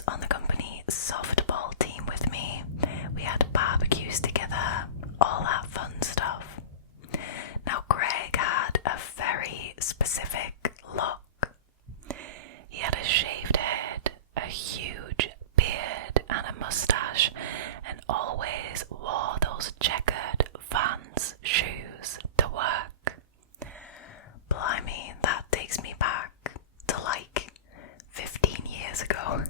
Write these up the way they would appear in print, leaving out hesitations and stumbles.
was on the company softball team with me. We had barbecues together, all that fun stuff. Now Greg had a very specific look. He had a shaved head, a huge beard and a moustache, and always wore those checkered Vans shoes to work. Blimey, that takes me back to like 15 years ago.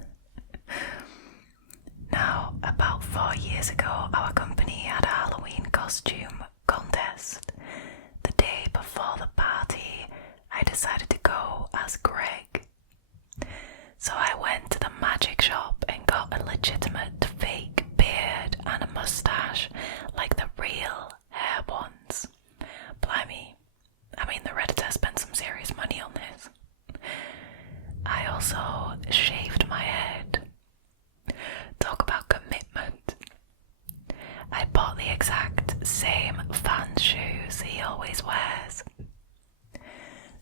Now, about 4 years ago, our company had a Halloween costume contest. The day before the party, I decided to go as Greg. So I went to the magic shop and got a legitimate fake beard and a moustache like the real hair ones. Blimey, I mean the Redditor spent some serious money on this. I also shaved my head. Talk about commitment. I bought the exact same Vans shoes he always wears.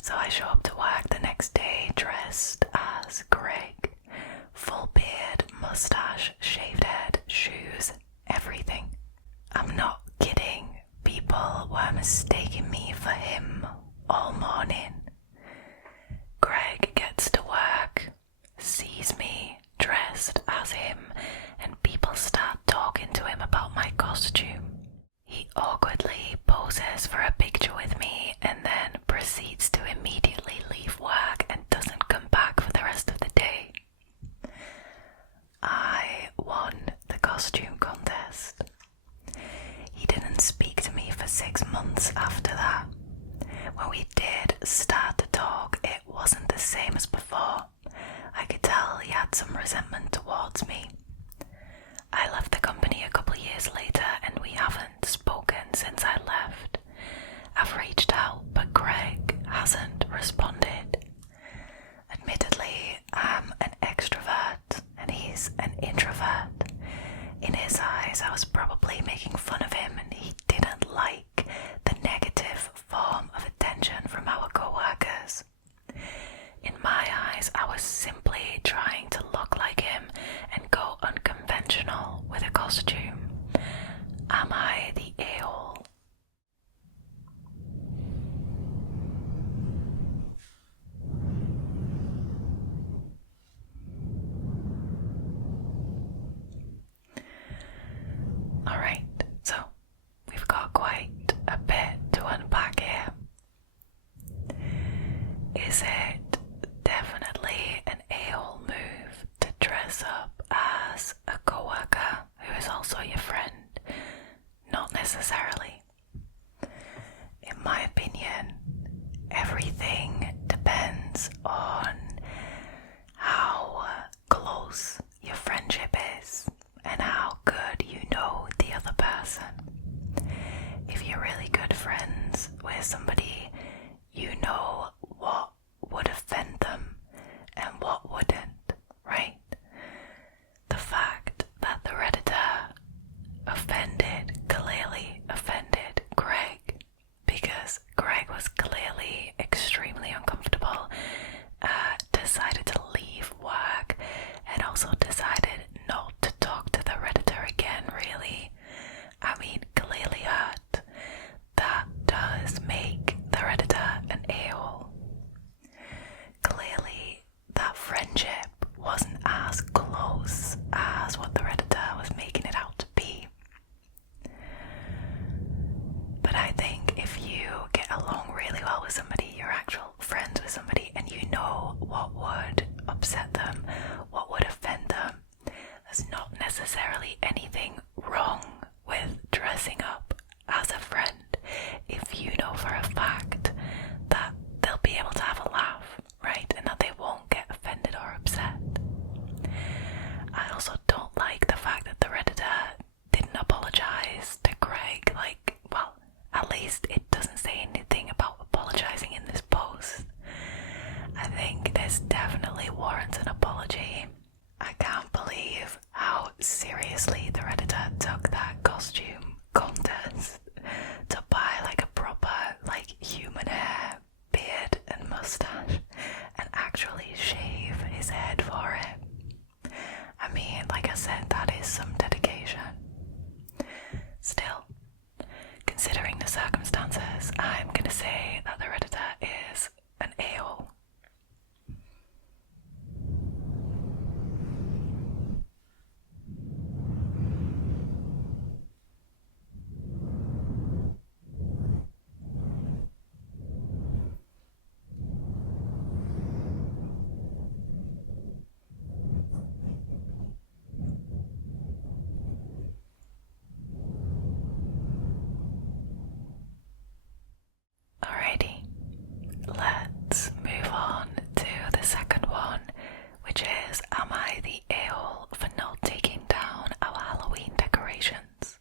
So I show up to work the next day dressed as Greg. Full beard, moustache, shaved head, shoes, everything. I'm not kidding. People were mistaking me for him all morning. Greg gets to work, sees me dressed as him, and people start talking to him about my costume. He awkwardly poses for a picture with me and then proceeds to immediately leave work and doesn't come back for the rest of the day. I won the costume contest. He didn't speak to me for 6 months after that. When we did start to talk, it wasn't the same as before. I could tell he had some resentment towards me. I left the company a couple years later and we haven't spoken since I left. I've reached out, but Greg hasn't responded. Admittedly, I'm an extrovert and he's an introvert. In his eyes, I was probably making fun of him and he didn't like the negative form of attention from our co-workers. In my eyes, I was simply trying to look like him and go unconventional with a costume. Am I the a-hole? Alright, so we've got quite a bit to unpack here. Is it definitely an a-hole move to dress up as a coworker who is also your friend? Not necessarily. In my opinion, everything depends on how close your friendship is and how good you know the other person. If you're really good friends with somebody, you know what would offend them and what wouldn't, right? The fact that the Redditor clearly offended Greg, because Greg was clearly extremely uncomfortable, decided to leave work and also is, am I the a-hole for not taking down our Halloween decorations?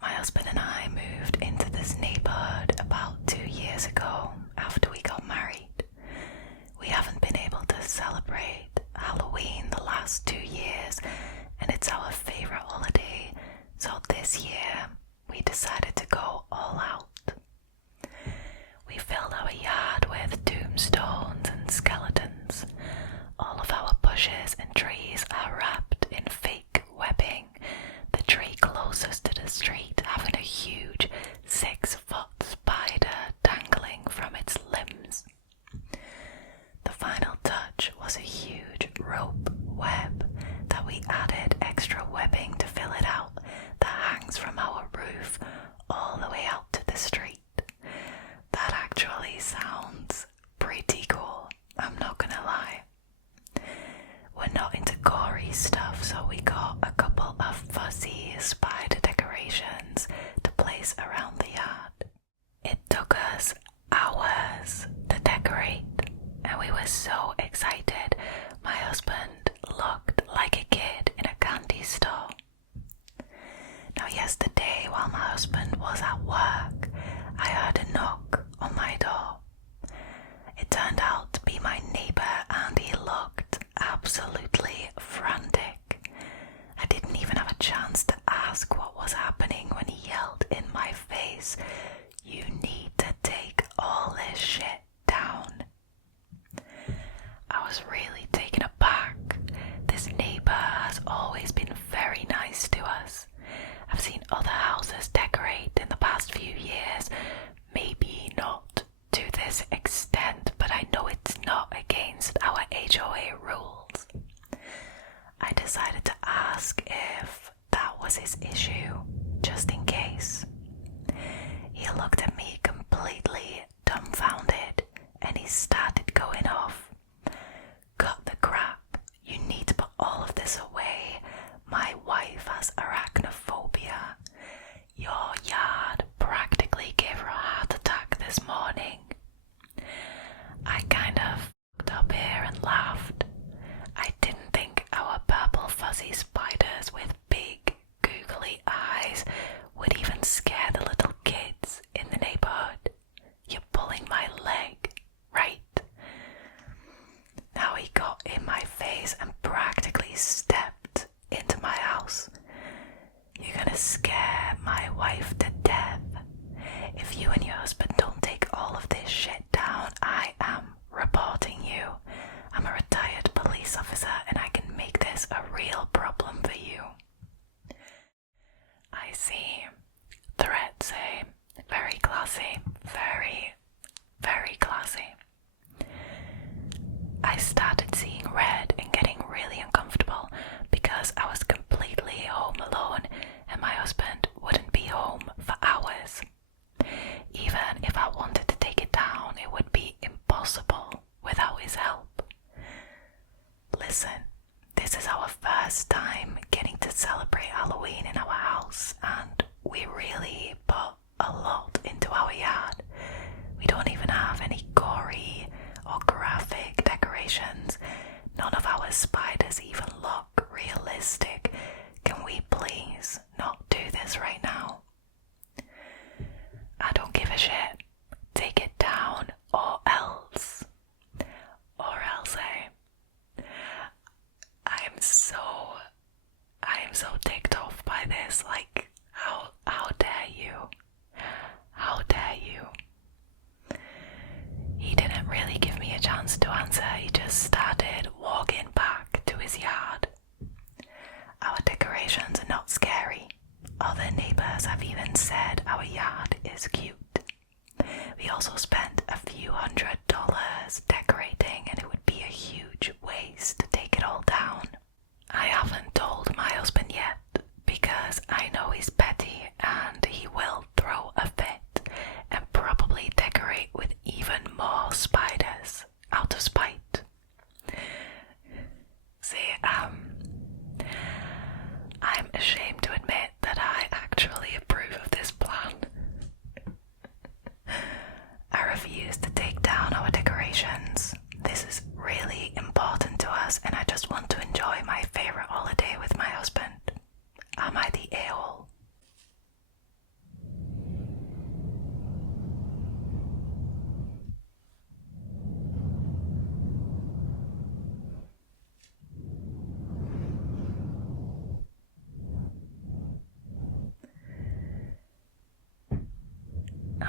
My husband and I moved into this neighbourhood about 2 years ago after we got married. We haven't been able to celebrate Halloween the last 2 years, and it's our favourite holiday, so this year we decided to go all out. We filled our yard with tombstones and skeletons. All of our bushes and trees are wrapped in fake webbing, the tree closest to the street having a huge 6-foot spider dangling from its limbs. The final touch was a huge rope web that we added extra webbing to fill it out that hangs from our roof all the way out to the street. That actually sounds pretty cool, I'm not gonna lie. We're not into gory stuff, so we got a couple of fuzzy spider decorations to place around the yard. It took us hours to decorate, and we were so excited. My husband looked like a kid in a candy store. Now yesterday, while my husband was at work, I heard a knock on my door. It turned out to be my neighbour, and he looked absolutely frantic. I didn't even have a chance to ask what was happening when he yelled in my face, "You need to take all this shit down." I was really taken aback. This neighbour has always been very nice to us. I've seen other houses decorate in the past few years, maybe not to this extent, but I know it's not against our HOA rules. I decided to ask if that was his issue, just in case. He looked at me completely dumbfounded, and he started going off. "Cut the crap. You need to put all of this away. My wife has arachnophobia. Your yard practically gave her a heart attack this morning." I kind of looked up here and laughed. I didn't think our purple fuzzy spiders with big googly eyes would even scare the little kids in the neighbourhood. "You're pulling my leg, right?" Now he got in my face and practically stepped into my house. "You're gonna scare my wife to death. If you and your husband don't take all of this shit down, I am reporting you. I'm a retired police officer and I can make this a real problem for you." I see. Threats, eh? Very classy. Very, very classy. I started seeing red and getting really uncomfortable because I was completely home alone and my husband wouldn't be home for hours. Even if I wanted to take it down, it would be impossible without his help. Listen, this is our first time getting to celebrate Halloween in our house, and we really put a lot into our yard. We don't even have any gory or graphic decorations. None of our spiders even look realistic. Can we please not do this right now? "I don't give a shit. Take it down or else." Or else, eh? I am so ticked off by this. Like, how dare you? How dare you? He didn't really give me a chance to answer. He just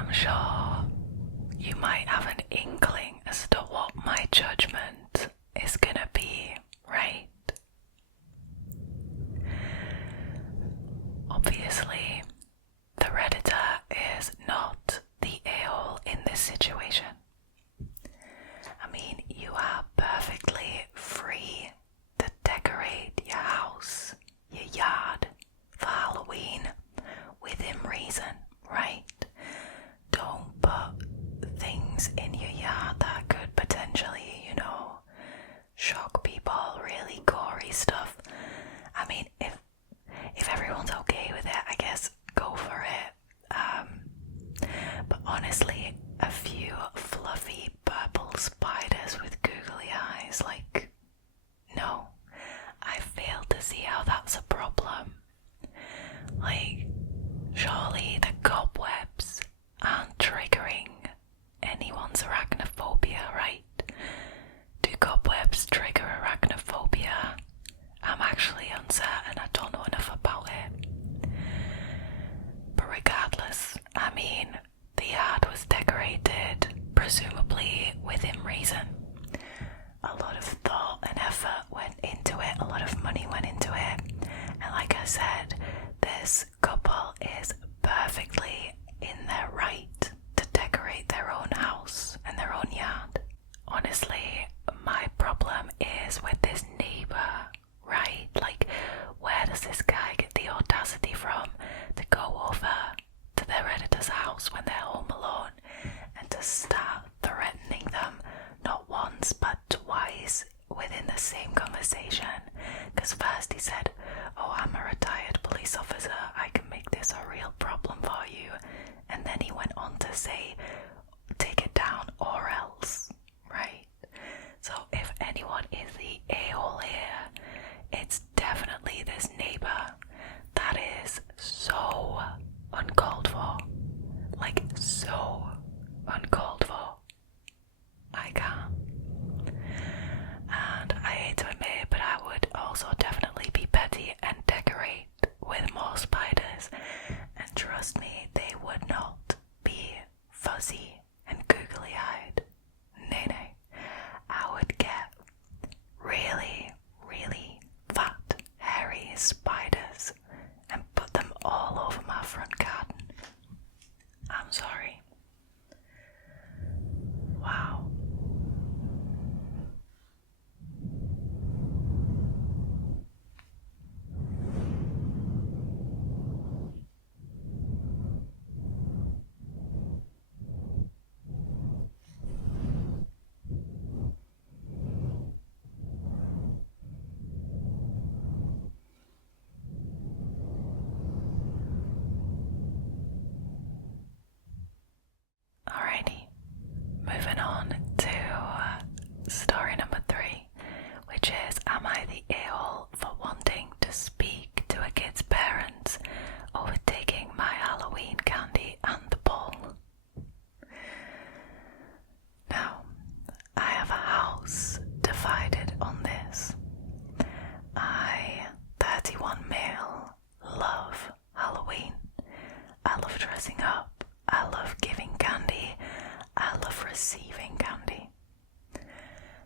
I'm sure you might have an inkling as to what my judgment is gonna be, right? Obviously, the Redditor is not the a-hole in this situation. I mean, you are perfectly free to decorate your house, your yard, for Halloween within reason, right? Don't put things in your yard that could potentially, shock people, really gory stuff. I mean, if everyone's okay with it, I guess go for it. But honestly, a few fluffy purple spiders with googly eyes, like, no, I fail to see how that's a problem. Like, surely the cobwebs aren't triggering anyone's arachnophobia, right? Do cobwebs trigger arachnophobia? I'm actually uncertain, I don't know enough about it. But regardless, I mean, the yard was decorated, presumably within reason. A lot of thought and effort went into it, a lot of money went into it, and like I said, this couple is perfectly in their right to decorate their own house and their own yard. Honestly, my problem is with this neighbour, right? Like, where does this guy get the audacity from to go over to their editor's house when they're home alone and to start threatening them not once but twice within the same conversation? Because first he said, "Oh, I'm a retired police officer, I can make this a real problem for you," and then he went on to say, "Take it down or else," right? So if anyone is the a-hole here, it's definitely this neighbour. That is so uncalled for. Like, so uncalled for. I can't. And I hate to admit, but I would also definitely be petty and decorate with more spiders. And trust me, they would not be fuzzy and googly-eyed. Nay. I would get really, really fat, hairy spiders and put them all over my front garden. I'm sorry. Wow. Alrighty, moving on to story number 3, which is, am I the a-hole for wanting to speak to a kid's parents over taking my Halloween candy and the ball? Now, I have a house divided on this. I, 31 male, love Halloween. I love dressing up. I love giving candy. I love receiving candy.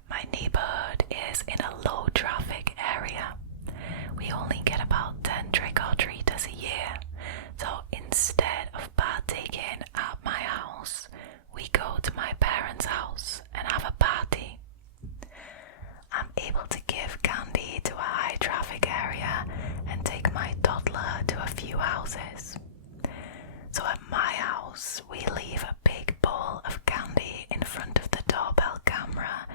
My neighborhood is in a low traffic area. We only get about 10 trick-or-treaters a year. So instead of partaking at my house, we go to my parents' house and have a party. I'm able to give candy to a high traffic area and take my toddler to a few houses. So at my house, we leave a big bowl of candy in front of the doorbell camera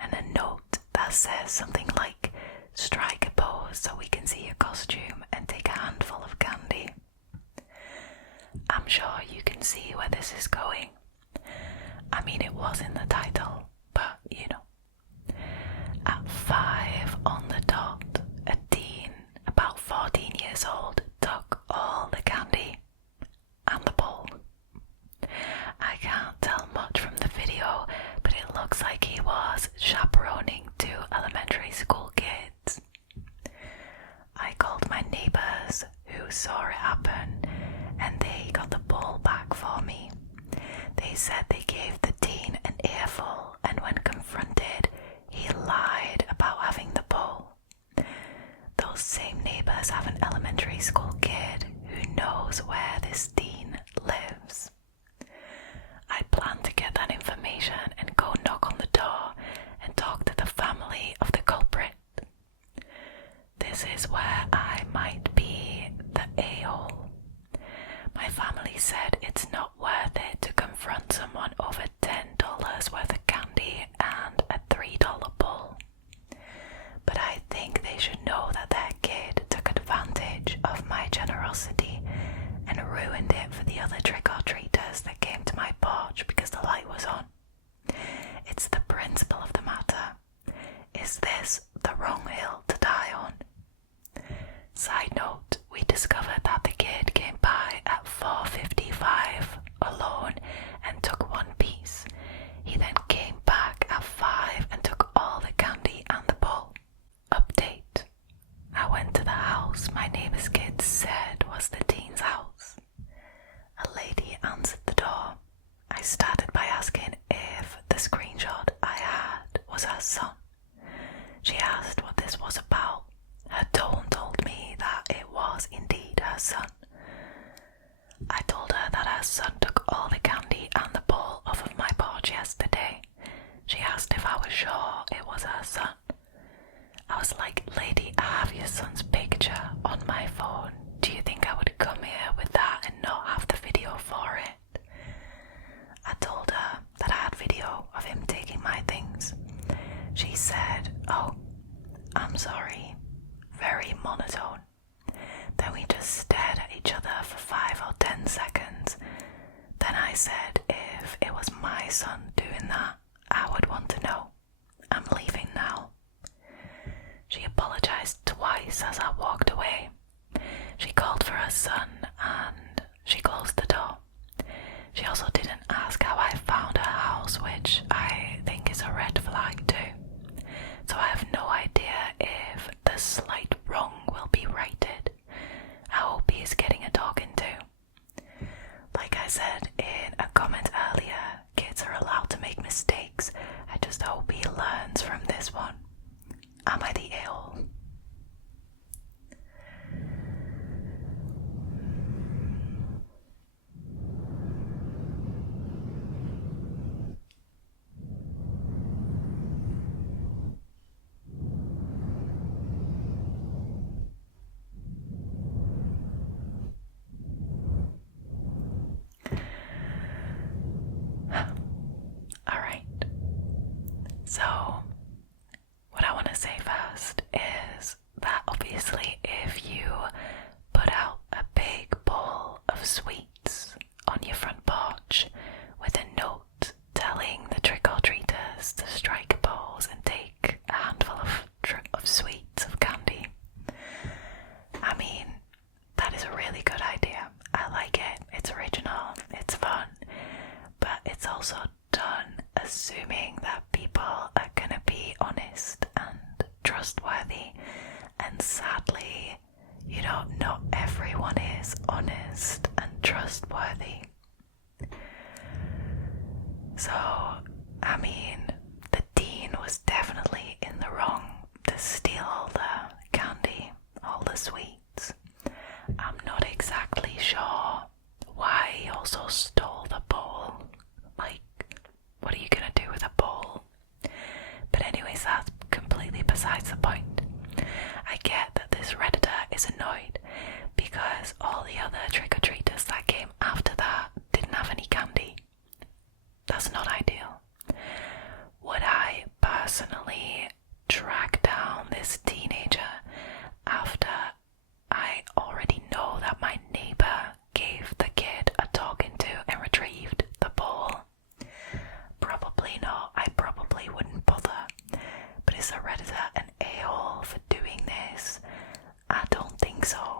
and a note that says something like, "Strike a pose so we can see your costume and take a handful of candy." I'm sure you can see where this is going. I mean, it was in the title, but At 5 on the dot, a teen, about 14 years old, took all the candy and the bowl. I can't tell much from the video, but it looks like he was chaperoning 2 elementary school kids. I called my neighbours who saw it happen, and they got the bowl back for me. said they gave the teen an earful, and when confronted, he lied about having the bull. Those same neighbours have an elementary school kid who knows where this teen lives. I plan to get that information and go knock on the door and talk to the family of the culprit. This is where I might be the a-hole. My family said it's not worth it to confront someone over $10 worth of candy and a $3 bull. But I think they should know that their kid took advantage of my generosity and ruined it for the other trick-or-treaters that came to my porch because the light was on. It's the principle of the matter. Is this the wrong hill to die on? Side note, we discovered that the kid came by at 4:55 alone and took one piece. He then came back at 5 and took all the candy and the bowl. Update. I went to the house my neighbour's kid said was the teen's house. A lady answered the door. I started by asking if the screenshot I had was her son. She asked what this was about. Her tone told me that it was indeed her son. I told her that her son took all the candy and the bowl off of my porch yesterday. She asked if I was sure it was her son. I was like, lady, I have your son's picture on my phone. Do you think I would come here with that and not have the video for it? I told her that I had video of him taking my things. She said, oh, I'm sorry. Very monotone. Then we just stared at each other for 5 or 10 seconds. Then I said if it was my son doing that, I would want to know. I'm leaving now. She apologized twice as I walked away. She called for her son and she closed the door. She also didn't ask how I found her house, which I think is a red flag too. So I have no idea if the slight wrong will be righted. I hope he is getting a talking to. Like I said in a comment earlier, kids are allowed to make mistakes. I just hope he learns from this one. Am I the a-hole? Alright, so what I want to say first is that obviously if you put out a big bowl of sweets on your front porch with a note telling the trick-or-treaters to strike a pose and take a handful of sweets, of candy, I mean, that is a really good idea. I like it. It's original. It's fun. But it's also done assuming that people are gonna be honest and trustworthy, and sadly, not everyone is honest and trustworthy. So, I mean, the teen was definitely in the wrong to steal all the candy, all the sweets. I'm not exactly sure why he also stole the bowl. Like, what are you gonna do with a bowl? But anyways, that's completely besides the point. I get that this Redditor is annoyed because all the other trick-or-treaters that came after that didn't have any candy. That's not ideal. Would I personally track down this teenager after I already know that my neighbour gave the kid a talking to and retrieved the bowl? Probably not. I probably wouldn't bother. But is the Redditor an a-hole for doing this? I don't think so.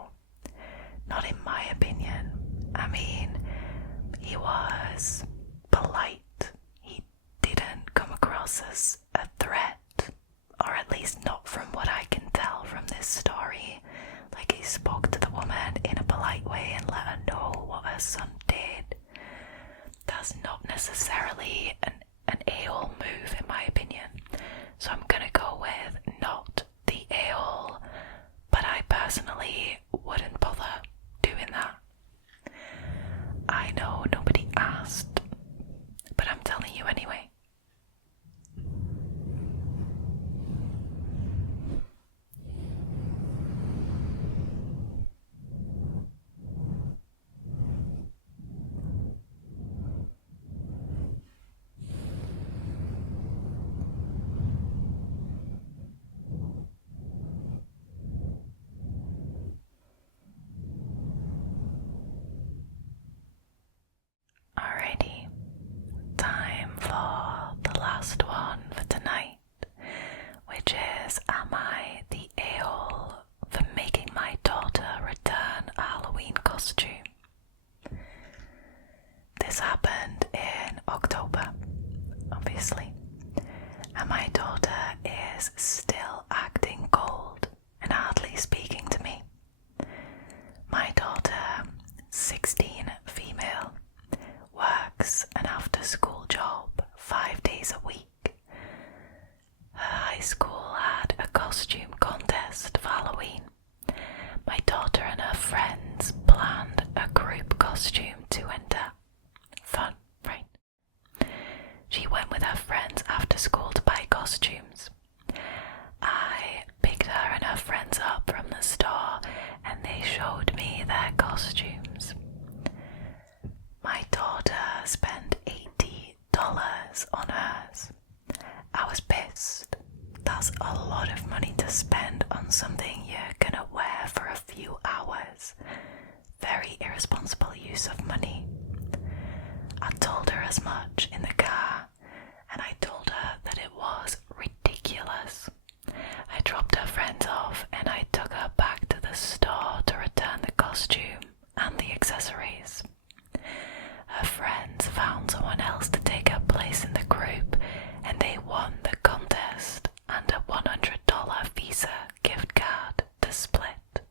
costume contest for Halloween. My daughter and her friends planned a group costume to enter. Fun, right? She went with her friends after school to buy costumes. I picked her and her friends up from the store and they showed me their costumes. My daughter spent $80 on hers. I was pissed. That's a lot of money to spend on something you're gonna wear for a few hours. Very irresponsible use of money. I told her as much in the car, and I told her that it was ridiculous. I dropped her friends off and I took her back to the store to return the costume and the accessories. Her friends found someone else to take her place in the group and they won the contest and a $100 Visa gift card to split.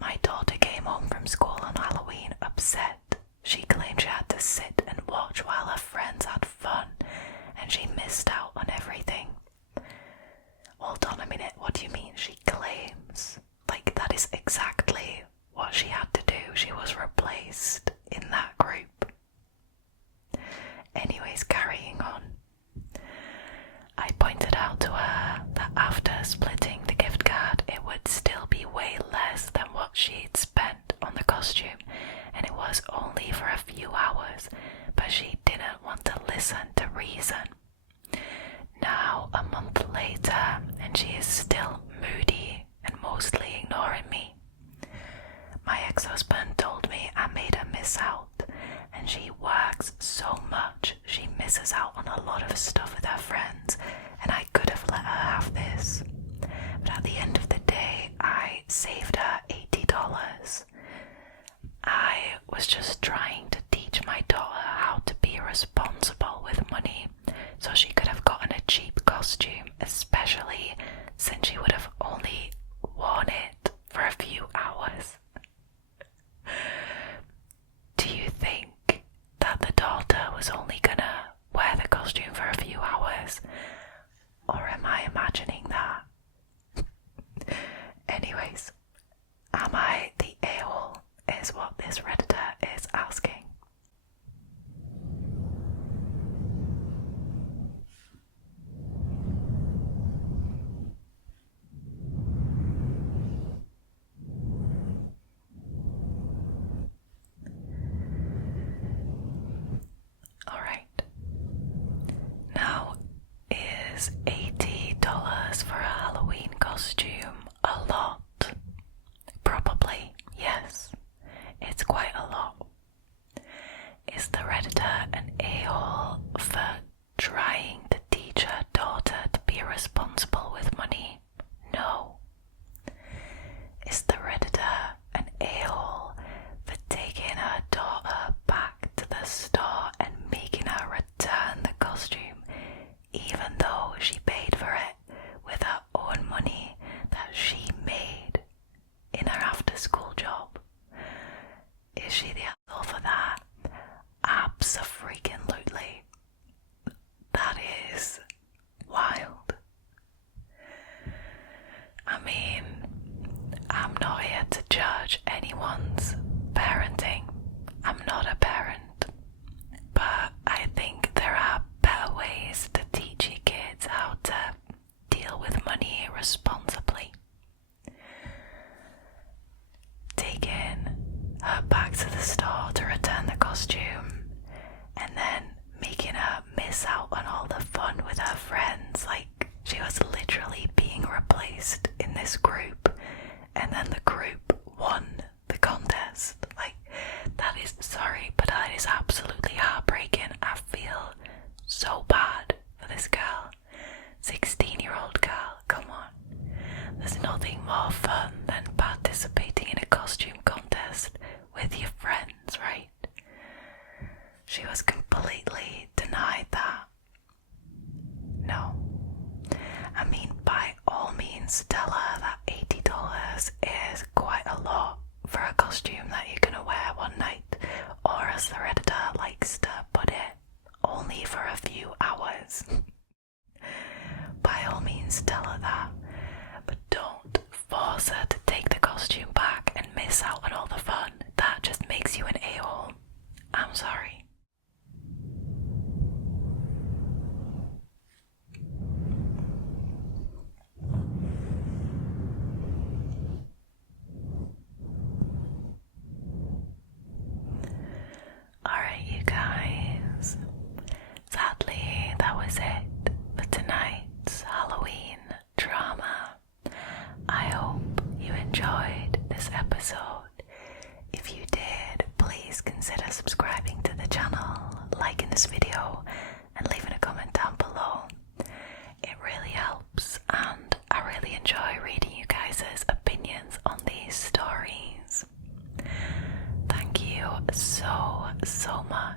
My daughter came home from school on Halloween upset. She claimed she had to sit and watch while her friends had fun and she missed out on everything. Hold on a minute, what do you mean she claims? Like, that is exactly what she had to do. She was replaced in that group. Anyways, carrying on. I pointed out to her that after splitting the gift card, it would still be way less than what she'd spent on the costume, and it was only for a few hours, but she didn't want to listen to reason. Now, a month later, and she is still moody and mostly ignoring me. My ex-husband told me I made her miss out, and she works so much she misses out on a lot of stuff with her friends, and I could have let her have this. But at the end of the day, I saved her $80. I was just trying to teach my daughter how to be responsible with money, so she could have gotten a cheap costume, especially since she would have only worn it for a few hours. Do you think that the daughter was only gonna wear the costume for a few hours? Or am I imagining that? Anyways, am I the a-hole is what this Redditor is asking. Alright. Now, is $80 for a Halloween costume a lot? Probably, yes. It's quite a lot. Is the Redditor an a-hole for trying to teach her daughter to be responsible with money? No. Is the Redditor an a-hole for taking her daughter back to the store and making her return the costume, even though she paid for it with her own money that she made in her after-school job? Is she the asshole for that? Abso-freaking-lutely. That is wild. I mean, I'm not here to judge anyone's parenting. I'm not a parent. But I think there are better ways to teach your kids how to deal with money responsibly. Taking her back to the store to return the costume and then making her miss out on all the fun with her friends, like she was literally being replaced in this group and then the group won the contest. Like, that is, sorry, but that is absolutely heartbreaking. I feel so bad for this girl. 16-year-old girl, come on. There's nothing more fun than participating in a costume contest with your friends, right? She was completely denied that. No. I mean, by all means, tell her that $80 is means to tell her that. But don't force her to take the costume back and miss out on all the fun. That just makes you an a-hole. I'm sorry. Alright, you guys. Sadly, that was it for tonight's Halloween drama. I hope you enjoyed this episode. If you did, please consider subscribing to the channel, liking this video, and leaving a comment down below. It really helps, and I really enjoy reading you guys' opinions on these stories. Thank you so much